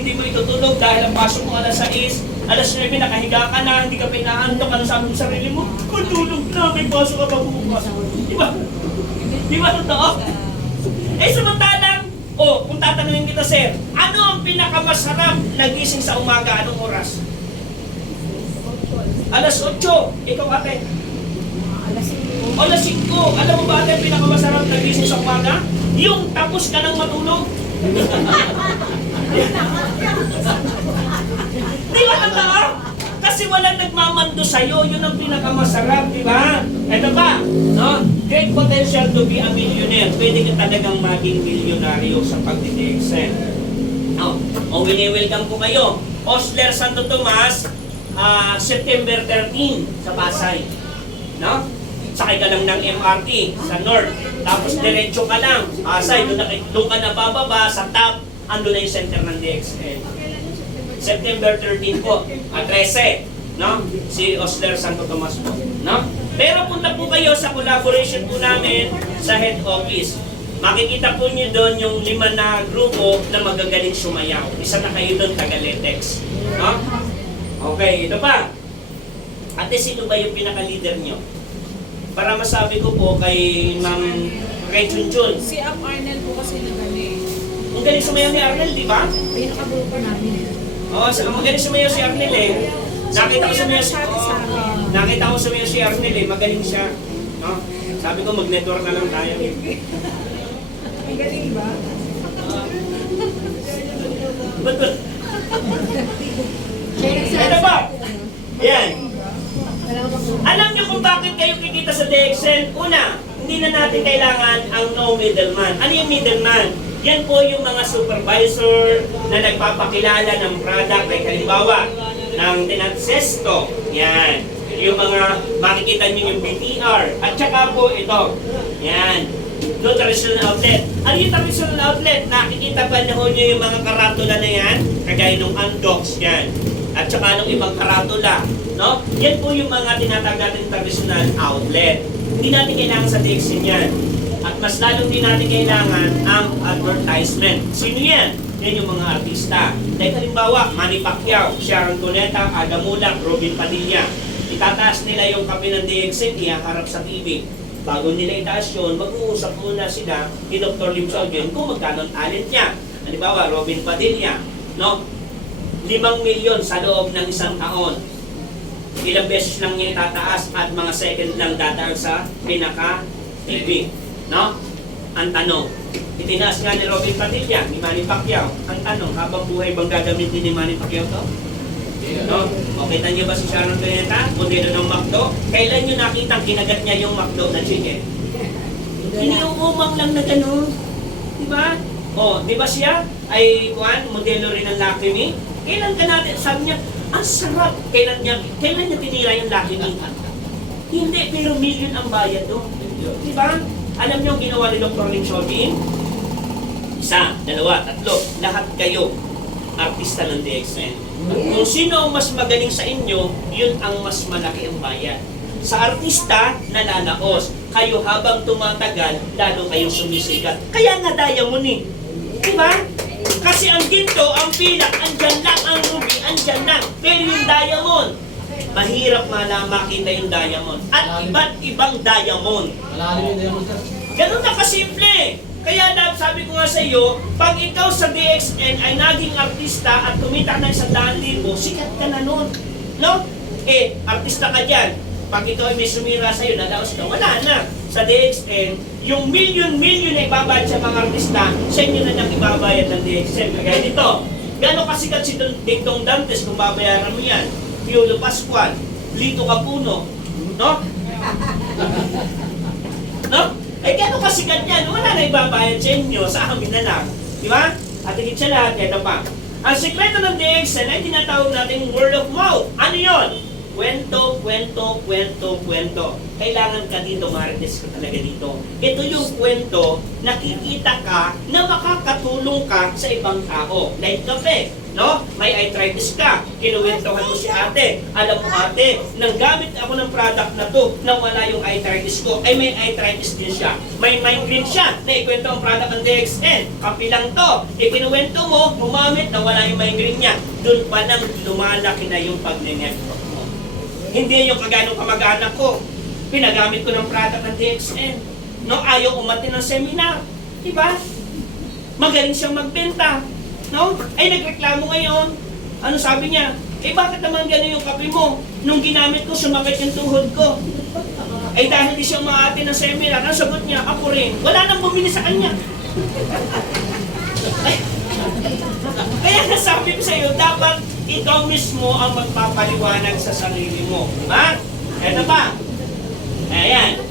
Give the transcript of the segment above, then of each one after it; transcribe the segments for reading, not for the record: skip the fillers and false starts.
hindi mo itutulog dahil ang pasok mo alas 6, alas 9, nakahiga ka na, hindi ka pinaantok, ano sabi mo sa sarili mo? Matulog na, may pasok ka pa bukas. Di ba? Di ba totoo? Eh samantalang, kung tatanungin kita, sir, ano ang pinakamasarap nagising sa umaga? Anong oras? Alas 8. Ikaw, ate? Alas 5. Alam mo ba ate, ang pinakamasarap nagising sa umaga? Yung tapos ka nang matulog. Di ba totoo? Kasi walang nagmamando sa'yo, yun ang pinakamasarap, di ba? Ito pa, no? Great potential to be a millionaire. Pwede ka talagang maging milyonaryo sa pagdidexen. No? Wini-welcome ko kayo. Osler Santo Tomas, September 13 sa Pasay. No? Sakay ka lang ng MRT sa North. Tapos diretso ka lang. Pasay, doon ka na bababa sa top. Ando na yung center ng DXL. September 13 po, 13, no? Si Osler Santo Tomas po, no? Pero punta po kayo sa collaboration po namin sa head office. Makikita po niyo doon yung 5 na grupo na magagaling sumayaw. Isa na kayo doon, taga-Letex, no? Okay, ito pa. Ate, sino ba yung pinaka-leader niyo? Para masabi ko po kay Ma'am Chunchun. Si Up Arnel po kasi nagaling. Ang galing sumayaw ni Arnel, di ba? Pinaka-grupo namin. Magaling sumayaw si Arnel eh. Nakita ko sumayaw si Arnel eh. Magaling siya. No? Sabi ko mag-network na lang tayo eh. Ang galing ba? Ba't? Ito ba? Yan. Alam niyo kung bakit kayo kikita sa DXN? Una, hindi na natin kailangan ang no middleman. Ano yung middleman? Yan po yung mga supervisor na nagpapakilala ng product. Like halimbawa, ng Tinatsesto. Yan. Yung mga, makikita nyo yung BTR. At saka po ito. Yan. Nutritional outlet. Ano yung nutritional outlet? Nakikita ba nyo yung mga karatula na yan? Kagaya nung Andox. Yan. At saka nung ibang karatula. No? Yan po yung mga tinatawag natin traditional outlet. Hindi natin kailangan sa DXN yan. At mas lalong din natin kailangan ang advertisement. Sino yan? Yan yung mga artista. Dahil halimbawa, Manny Pacquiao, Sharon Cuneta, Aga Mulak, Robin Padilla. Itataas nila yung kape ng DXN, ihaharap sa TV. Bago nila itaas yun, mag-uusap muna sila ni Dr. Lim Sogyen kung magkano ang talent niya. Halimbawa, Robin Padilla, no? 5 milyon sa loob ng 1 taon. Ilang beses lang niya itataas at mga second lang dadaan sa pinaka-TV. No? Ang tanong, itinaas nga ni Robin Padilla, ni Manny Pacquiao. Ang tanong, habang buhay bang gagamitin ni Manny Pacquiao to? No? O kita niyo ba si Sharon Cuneta, modelo ng McDo? Kailan niyo nakitang kinagat niya yung McDo na chicken? Iniumumang lang na gano'n. Diba? Di ba siya ay modelo rin ng Lucky Me? Kailan ka natin, sabi niya, ang sarap. Kailan niya tinira yung Lucky Me? Hindi, pero million ang bayad doon. Diba? Alam niyo ang ginawa ni Dr. Lim Sogyen? 1, 2, 3. Lahat kayo, artista ng DXN. Kung sino ang mas magaling sa inyo, yun ang mas malaki ang bayad. Sa artista, nalalaos. Kayo habang tumatagal, lalo kayong sumisikat. Kaya nga diamond eh. Diba? Kasi ang ginto, ang pilak, andyan lang, ang ruby, andyan lang. Pero yung diamond, mahirap makita yung diamond. At iba't ibang diamond. Ganun na kasimple. Kaya sabi ko nga sa iyo, pag ikaw sa DXN ay naging artista at kumita ng 100,000, sikat ka na nun. No? Artista ka dyan. Pag ito ay may sumira sa iyo, nalaos ka, wala na. Sa DXN, yung million na ibabayad sa mga artista, sa inyo na nang ibabayad ng DXN. Kaya dito, gano'ng kasikat si Dingdong Dantes kung babayaran mo yan? Piolo Pascual, Lito Capuno, no? No? Gano'ng kasikat yan? Wala na ibabayad sa inyo, sa amin na lang. Di ba? At higit sa lahat, ito pa. Ang sekreto ng DXN ay tinatawag natin word of mouth. Ano yon? Kwento. Kailangan ka dito, marites ka talaga dito. Ito yung kwento, nakikita ka na makakatulong ka sa ibang tao. Like kape, no? May arthritis ka. kinuwentuhan mo si ate. Alam mo ate, nang gamit ako ng product na to, nang wala yung arthritis ko, ay may arthritis din siya. May migraine siya, na ikwento ang product ng DXN. Kapilang to, ikinuwento mo, gumamit na wala yung migraine niya. Doon pa nang lumalaki na yung pag-network mo. Hindi yung kaganong kamag-anak ko. Pinagamit ko ng product ng DXN. No, ayaw umati ng seminar. Diba? Magaling siyang magbenta. No? Ay nagreklamo ngayon. Ano sabi niya? Eh bakit naman gano'n yung kape mo? Nung ginamit ko, sumakit yung tuhod ko. Ay dahil di siya umaati ng seminar, ang sagot niya, ako rin. Wala nang bumili sa kanya. Kaya nasabi ko sa iyo, dapat ikaw mismo ang magpapaliwanag sa sarili mo. Diba? Eto ba? Ayan.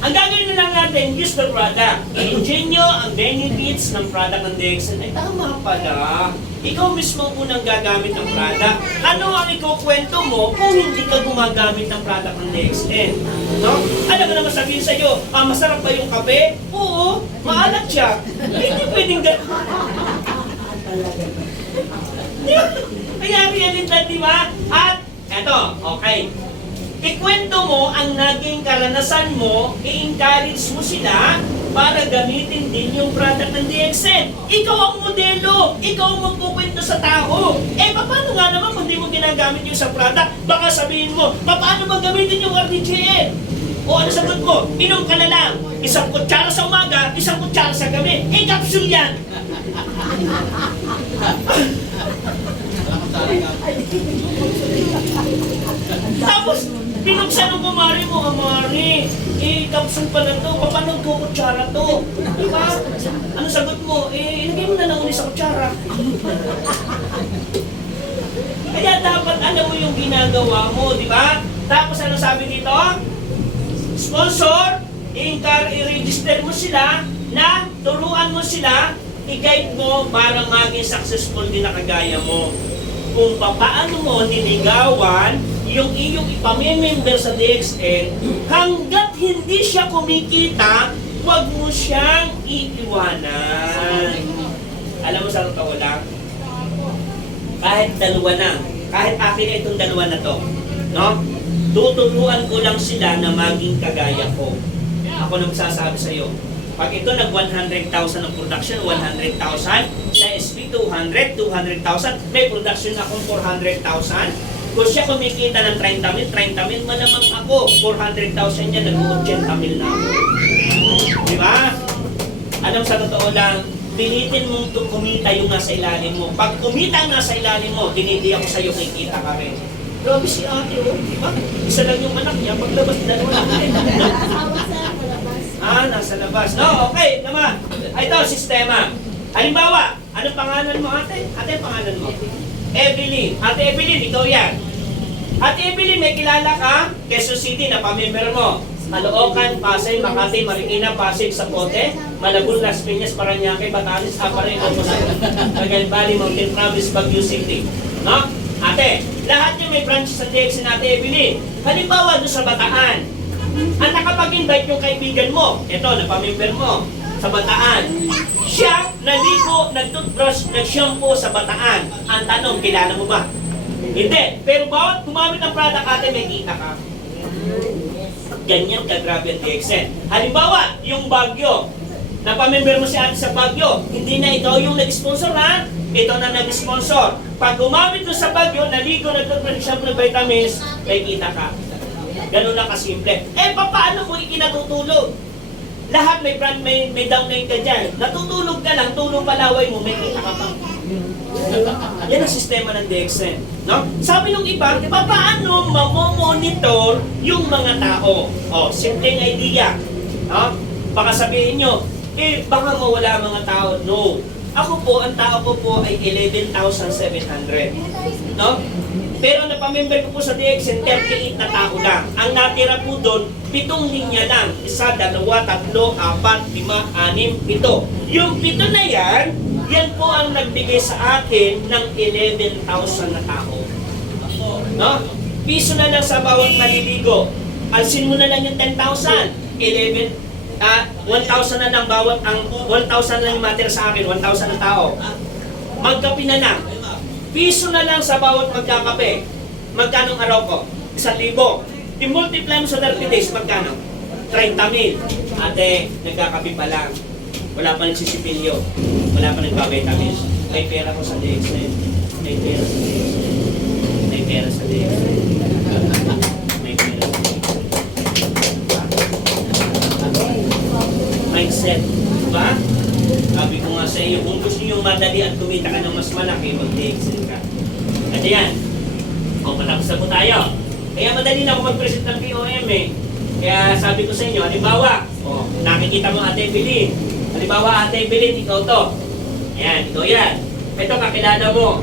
Ang gagawin na lang natin, use the product. I-enjoy nyo ang benefits ng product ng DXN. Ay, tama pala. Ikaw mismo ang unang gagamit ng product. Ano ang ikukwento mo kung hindi ka gumagamit ng product ng DXN? No? Alam mo naman sabihin sa iyo, masarap ba yung kape? Oo, maalat siya. Hindi pwedeng gano'n. Kaya realidad, di ba? At, eto, okay. Ikwento mo ang naging karanasan mo, i-encourage mo sila para gamitin din yung product ng DXN. Ikaw ang modelo, ikaw ang magkukwento sa tao. Eh, paano nga naman kung di mo ginagamit yung sa product? Baka sabihin mo, paano ba gamitin yung RDGN? O ano sagot mo? Inom ka na lang. Isang kutsara sa umaga, isang kutsara sa gabi. Eh, capsule yan. Tapos, pinuksan ng kumari mo, Amari, capsule pala to, paano kukutsara to? Diba? Ano sagot mo? Ilagay mo na lang ulit sa kutsara. Kaya dapat alam mo yung ginagawa mo, di ba? Tapos ano sabi dito? Sponsor, i-register mo sila, na turuan mo sila, i-guide mo para maging successful din na kagaya mo. Kung paano mo niligawan yung iyong ipamemember sa DXN, hanggat hindi siya kumikita, huwag mo siyang iiwanan. Alam mo sa totoo lang, kahit dalawa na, kahit akin na itong dalawa na to, no? Tuturuan ko lang sila na maging kagaya ko. Ako na magsasabi sa iyo, pag ito nag 100,000 ng production, 100,000, sa SP 200, 200,000, may production akong 400,000. Kung siya kumikita ng 30,000, 30,000, malamang ako, 400,000 niya, nag-80,000 na ako. Di ba? Alam sa totoo lang, pilitin mong kumita yung nasa ilalim mo. Pag kumita ang nasa ilalim mo, dinidi ako sa'yo, kikita ka rin. Grabe si ate, oh, di ba? Isa lang yung anak niya, paglabas, dalawa lang. Nasa labas. No, okay, naman. Ito, sistema. Halimbawa, anong pangalan mo, ate? Ate, pangalan mo? Evelyn. Ate Evelyn, ikaw yan. Ate Evelyn, may kilala ka? Quezon City na pamember mo. Caloocan, Pasay, Makati, Marikina, Pasig, Zapote, Malabon, Las Piñas, Parañaque, Batanes, Aparay, Cagayan Valley, Mountain Province, Baguio City. No? Ate, lahat yung may branch sa DXN Ate Evelyn. Halimbawa, doon sa Bataan. Ang nakapag-invite yung kaibigan mo, ito, napamember mo, sa Bataan. Siya, naligo, nag-toothbrush, nag-shampoo sa Bataan. Ang tanong, kilala mo ba? Hindi. Pero bawat gumamit ng product, ate, may kita ka. Ganyan ka-grabe ang DXN. Halimbawa, yung Baguio, napamember mo si ate sa Baguio, hindi na ikaw yung nag-sponsor, ha? Ito na nag-sponsor. Pag gumamit mo sa Baguio, naligo, nag-toothbrush, nag-shampoo, ng vitamins, may kita ka. Ganun lang kasimple. Eh, paano mo ikinatutulog? Lahat may brand, may downline ka dyan. Natutulog ka lang, tulong palaway mo, may kita ka pa. Yan ang sistema ng DXN. No? Sabi nung iba, paano mamomonitor yung mga tao? O, simpleng idea. No? Baka sabihin nyo, baka mawala mga tao. No. Ako po, ang tao ko po ay 11,700. No? Pero napamember ko po sa DXN, 38 na tao lang. Ang natira po doon, 7 linya lang. 1, 2, 3, 4, 5, 6, 7. Yung 7 na yan po ang nagbigay sa akin ng 11,000 na tao. No? Piso na lang sa bawat maliligo. Alsin mo na lang yung 10,000. 1,000 na lang bawat, ang 1,000 na yung matira sa akin, 1,000 na tao. Magkapi na lang. piso na lang sa bawat magkakape. Magkano ang araw ko? 1,000. I-multiply mo sa 30 days, magkano? 30,000. Ate, nagkakape pa lang. Wala pa nagsisipilyo. Wala pa nagbavitamins. May pera ko sa DXN. May pera sa DXN. May pera sa DXN. May pera sa DXN. Mindset. Diba? Sabi ko nga sa iyo, kung gusto nyo madali at kumita ka ng mas malaki, mag-DXN ka. At yan. O, matapos na po tayo. Kaya madali na ako mag-present ng POM eh. Kaya sabi ko sa inyo, halimbawa, nakikita mo Ate Evelyn. Halimbawa, Ate Evelyn, ikaw to. Ayan, ikaw yan. Ito, kakilala mo.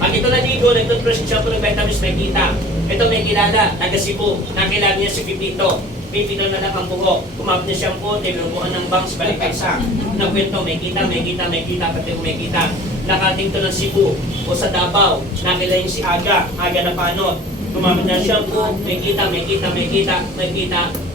Pag ito naligo, nag-toothbrush siya po ng vitamins, may kita. Ito may kilala, taga Cebu. Nakilala niya si Pipito. Pipito na lang ang buhok. Kumap niya shampoo, tinubuan ng bangs, balik kay sa. Nagkwento, may kita, pati may kita. Nakating to ng Cebu o sa Davao. Nakilala niya si Aga na panot. Gumamit ng shampoo, may kita,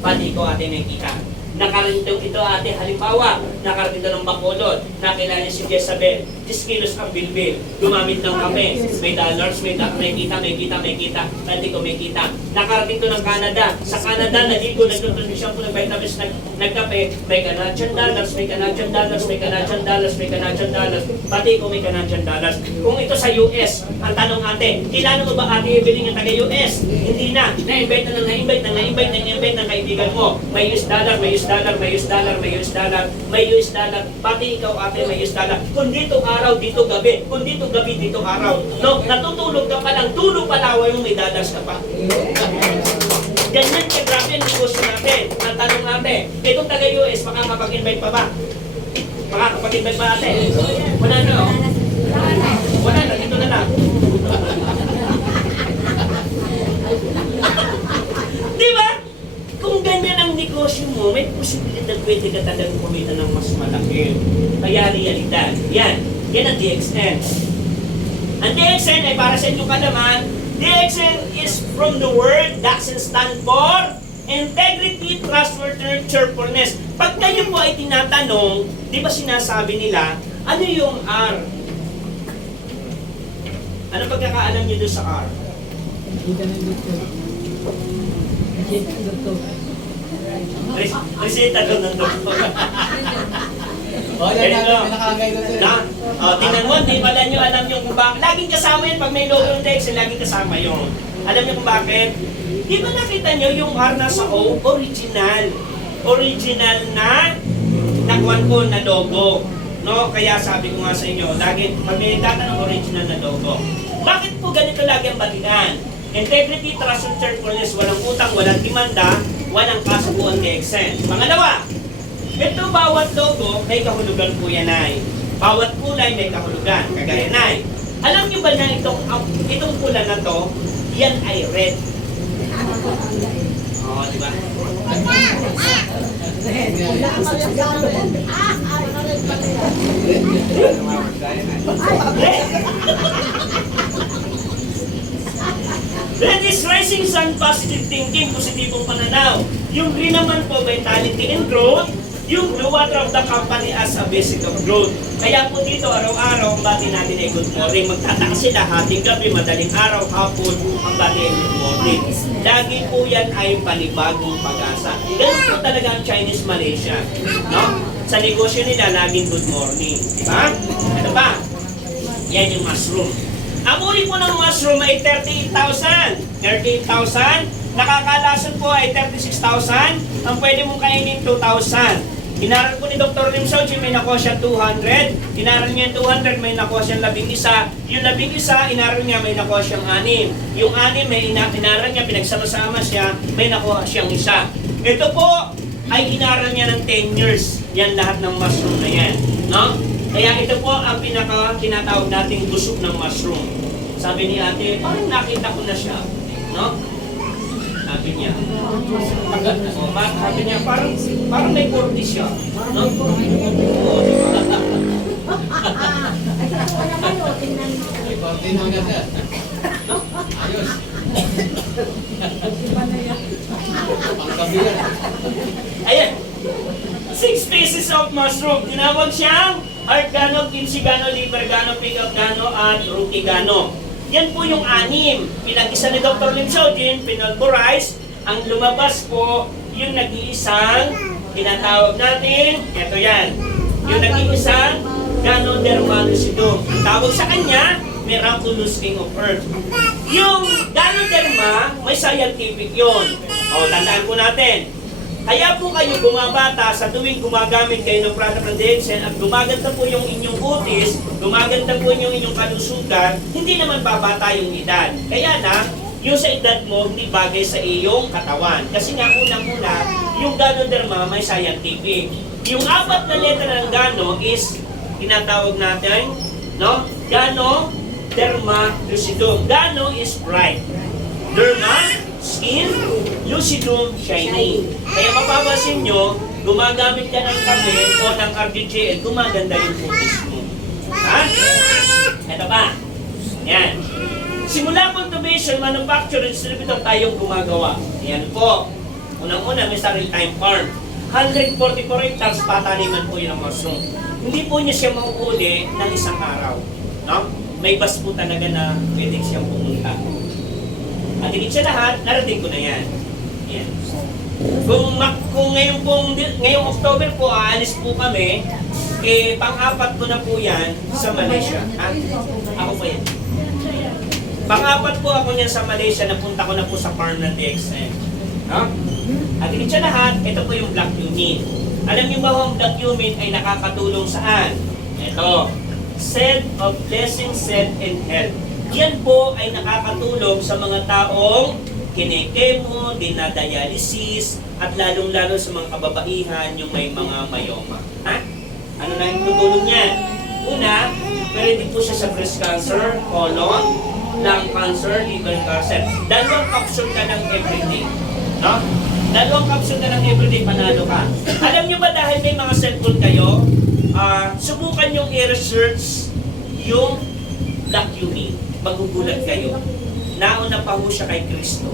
pati ko ate may kita. Nakarating ito ate, halimbawa, nakarating ito ng Bacolod, nakilala niya si Jezabel, 10 kilos ang bilbil, gumamit ng kape, may dollars, may kita, pati ko may kita. Nakarating ito ng Canada, sa Canada, naligo, nagtutulog siya po ng vitamins, nagkape, may Canadian dollars, pati ko may Canadian dollars. Kung ito sa US, ang tanong ate, kilala mo ba ate Evelyn yung taga-US? Hindi na, na-invite ng kaibigan mo. May US dollar, pati ikaw ate may US dollar. Kung dito araw, dito gabi. Kung dito gabi, dito araw. No, natutulog ka pa lang, tulog pa laway mo, may dollars ka pa. Ganyan ka grabe ang negosyo natin. Ang tanong natin, itong taga-US, makakapag-invite pa ba? Makakapag-invite pa ate? Wala na, oh. Wala na, dito na lang. Di ba? Kung ganyan ang negosyo mo, may posibilidad pwede ka talagang kumita ng mas malaki. Kaya realidad. Yan ang DXN. Ang DXN ay para sa inyong kalaman, DXN is from the word, DXN stand for integrity, trustworthiness, cheerfulness. Pag kayo po ay tinatanong, di ba sinasabi nila, ano yung R? Ano pagkakaalam nyo doon sa R? Resita doon ng doktor. Tingnan mo, di pala nyo alam nyo kung bakit. Laging kasama yun pag may logo ng DXN, laging kasama yun. Alam nyo kung bakit? Di ba nakita nyo yung R nasa O? Original. Original na nakuhan ko na logo. No? Kaya sabi ko nga sa inyo, lagi pag may tatanong original na logo. Bakit po ganito lagi ang batikan? Integrity, trust, and cheerfulness, walang utang, walang demanda, walang kaso po ang DXN. Pangalawa, ito bawat logo may kahulugan po yan ay. Bawat kulay may kahulugan, kagaya na. Alam niyo ba na itong pula na to, yan ay red. Oo, di ba? Red is rising sun, positive thinking, positibong pananaw. Yung green naman po, vitality and growth. Yung blue, water of the company as a basic of growth. Kaya po dito, araw-araw, ang bati natin ay good morning. Magtataka sila, hating gabi, madaling araw, hapon, ang bati ay good morning. Lagi po yan ay panibagong pag-asa. Ganun po talaga ang Chinese Malaysia. No? Sa negosyo nila, laging good morning. Diba? Ano ba? Yan yung mushroom. Ang uri po ng mushroom ay 38,000. 38,000. Nakakalason po ay 36,000. Ang pwede mong kainin 2,000. Inaral po ni Dr. Lim Soji, may nakuha siya 200. Inaral niya 200, may nakuha siyang 11. Yung 11, inaral niya, may nakuha siyang 6. Yung 6, may inaral niya, pinagsama-sama siya, may nakuha siyang 1. Ito po ay inaral niya ng 10 years. Yan lahat ng mushroom na yan. No? Kaya ito po ang tinatawag nating busog ng mushroom. Sabi ni ate, parang nakita ko na siya. No? Sabi niya. Sabi niya, parang may kurti siya. No? Oo, di ba? May kurti na nga siya. Ayos. Ayan. 6 pieces of mushroom. Tinawag siyang heart gano, kinsey gano, liver gano, pick-up gano, at rookie gano. Yan po yung anim. Pinag-isa ni Dr. Lim Xiaojin, pinulverize. Ang lumabas po, yung nag-iisang, tinatawag natin, eto yan. Yung nag-iisang Ganoderma lucidum. Ang tawag sa kanya, miraculous king of earth. Yung Ganoderma, may scientific yun. O, tandaan po natin. Kaya po kayo bumabata sa tuwing gumagamit kayo ng product ng DXN at gumaganda po yung inyong kutis, gumaganda po yung inyong kalusugan, hindi naman babata yung edad. Kaya na, yung sa edad mo, hindi bagay sa iyong katawan. Kasi nga unang-una, yung Ganoderma may scientific. Yung apat na letra ng Gano is, tinatawag natin, no? Ganoderma lucidum. Gano is bright. Derma, skin, lucidum, shiny. Kaya mapapansin nyo, gumagamit ka ng kape o ng RDGL, gumaganda yung kutis mo. Ha? Ito pa. Yan. Simula cultivation, manufacture, distributor tayong gumagawa. Yan po. Unang-una, may sarili tayong farm. 144 hectares pataniman po yun ang mushroom. Hindi po niya siya mauuli ng isang araw. No? May bus po talaga na pwede siyang pumunta. At higit sa lahat, narating ko na yan. Yan. Kung ngayong October po, aalis po kami, pang-apat ko na po yan sa Malaysia. Ha? Ako po yan. Pang-apat po ako niyan sa Malaysia, napunta ko na po sa farm ng DXN. No? At higit sa lahat, ito po yung black cumin. Alam niyo ba ang black cumin ay nakakatulong saan? Ito, seed of blessing, seed and health. Yan po ay nakakatulong sa mga taong kinekemo, dinadialysis, at lalong-lalo sa mga kababaihan yung may mga myoma. Ha? Ano na yung tutulong niya? Una, pwede po siya sa breast cancer, colon, lung cancer, liver cancer. 2 capsule ka ng everyday. No? 2 capsule ka ng everyday, panalo ka. Alam niyo ba dahil may mga cellphone kayo, subukan yung i-research yung black cumin. Magugulat kayo. Nauna pa ho siya kay Kristo.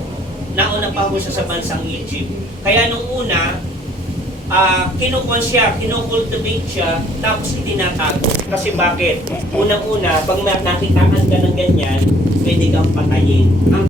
Nauna pa ho siya sa bansang Egypt. Kaya nung una, kinukuha siya, kinukultivate siya, tapos itinatago. Kasi bakit? Unang-una, pag nakitaan ka ng ganyan, pwede kang patayin.